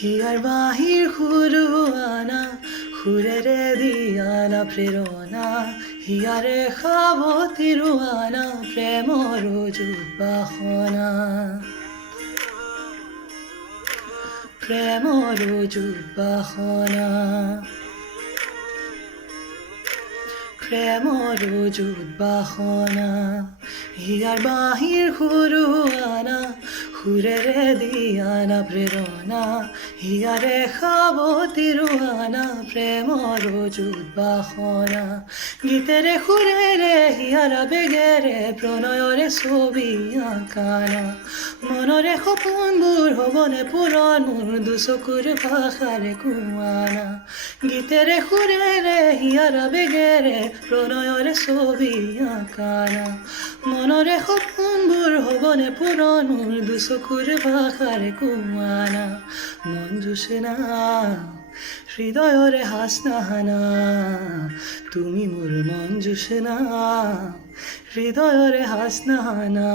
here বাহির হুরুয়ানা হুরেরে দিয়ানা প্রেরণা হিয়ারে খাব তিরুয়ানা প্রেমর যুবাখনা প্রেমর যুবাখনা প্রেমর যুবাখনা হিয়ার বাহির হুরুয়ানা হুরেরে দিয়ানা প্রেরণা হিয়ারে খাব তিরুয়ানা প্রেমর যুবাখনা গীতেরে হুরেরে হিয়ারা বেগেরে প্রণয়রে ছবি আঁকানা মনরে সপোনবোৰ হবনে পূৰণ মোৰ দুচকুৰ ভাষাৰে কুৱানা গীতেৰে সুৰেৰে হিয়াৰা বেগেৰে প্ৰণয়ৰে ছবি আঁকানা মনৰে সপোনবোৰ হবনে পূৰণ মোৰ দুচকুৰ ভাষাৰে কুৱানা মন জোচনা হৃদয়ৰে হাসনাহানা তুমি মোৰ মন জোচনা হৃদয়ৰে হাসনাহানা